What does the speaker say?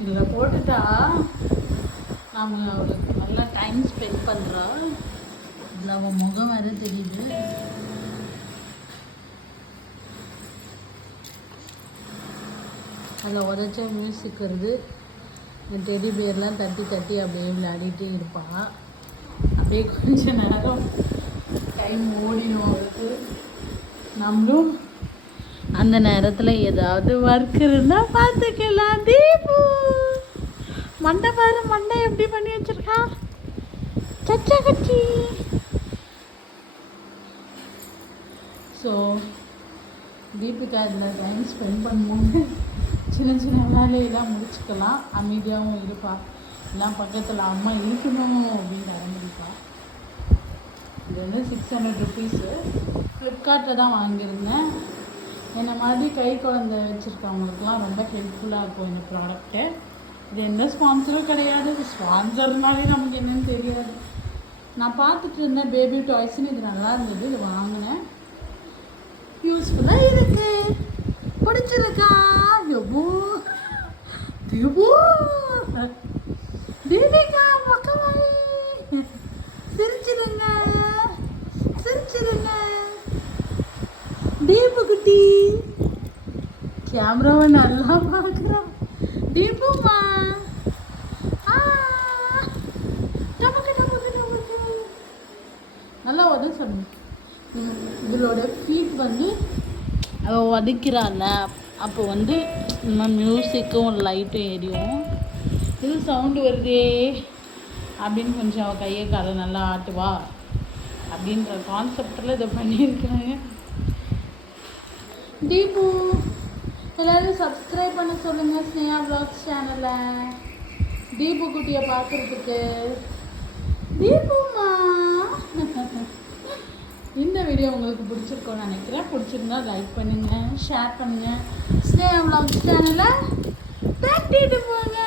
இதில் போட்டுட்டா நாம் அவளுக்கு நல்லா டைம் ஸ்பெண்ட் பண்ணுறா. இதில் அவள் முகம் வேறு தெரியுது. அதில் உதச்ச மியூசிக் வருது. இந்த டெடி பேர்லாம் தட்டி தட்டி அப்படியே விளையாடிட்டே இருப்பாள். அப்படியே கொஞ்ச நேரம் டைம் ஓடிடும் அவளுக்கு. நம்மளும் அந்த நேரத்தில் ஏதாவது ஒர்க் இருந்தால் பார்த்துக்கலாம். தீபு மண்டை பாரு, மண்டை எப்படி பண்ணி வச்சிருக்கா சச்சா கட்சி. ஸோ தீபிகா இதில் டைம் ஸ்பெண்ட் பண்ணும்போது சின்ன சின்ன வேலையெல்லாம் முடிச்சுக்கலாம். அமைதியாகவும் இருப்பாள். எல்லாம் பக்கத்தில் அம்மா இருக்கணும் அப்படின்னு ஆரம்பிப்பாள். இது வந்து 600 ருபீஸு ஃப்ளிப்கார்ட்டில் தான் வாங்கியிருந்தேன். என்னை மாதிரி கை குழந்தை வச்சுருக்கவங்களுக்குலாம் ரொம்ப ஹெல்ப்ஃபுல்லாக இருக்கும் இந்த ப்ராடக்ட்டு. இது எந்த ஸ்பான்சரும் கிடையாது. ஸ்பான்சர்னாலே நமக்கு என்னன்னு தெரியாது. நான் பார்த்துட்டு இருந்தேன் பேபி டாய்ஸ்ன்னு. இது நல்லா இருந்தது, இது வாங்கினேன். யூஸ்ஃபுல்லாக இருக்கு, பிடிச்சிருக்கா. எவ்வளோ தீபு தீபிகா பக்கவாய் சிரிச்சிருங்க சிரிச்சிருங்க. தீபு குட்டி கேமராவை நல்லா பார்க்குறான். தீபுமா நமக்கு நமக்கு நமக்கு நல்லா உதவி சொல்லணும். இதோட ஃபீட் வந்து அவள் வதக்கிறாள். அப்போ வந்து நம்ம மியூசிக்கும் லைட்டும் எரியும். இது சவுண்டு வருதே அப்படின்னு கொஞ்சம் அவள் கையை காலை நல்லா ஆட்டுவா அப்படின்ற கான்செப்டில் இதை பண்ணியிருக்காங்க. தீபு எல்லோரும் சப்ஸ்கிரைப் பண்ண சொல்லுங்கள் ஸ்னேஹா வ்ளாக்ஸ் சேனலை, தீபு குட்டியை பார்க்குறதுக்கு. தீபுமா இந்த வீடியோ உங்களுக்கு பிடிச்சிருக்கோன்னு நினைக்கிறேன். பிடிச்சிருந்தா லைக் பண்ணுங்கள், ஷேர் பண்ணுங்கள். ஸ்னேஹா வ்ளாக்ஸ் சேனலை தட்டிட்டு போங்க.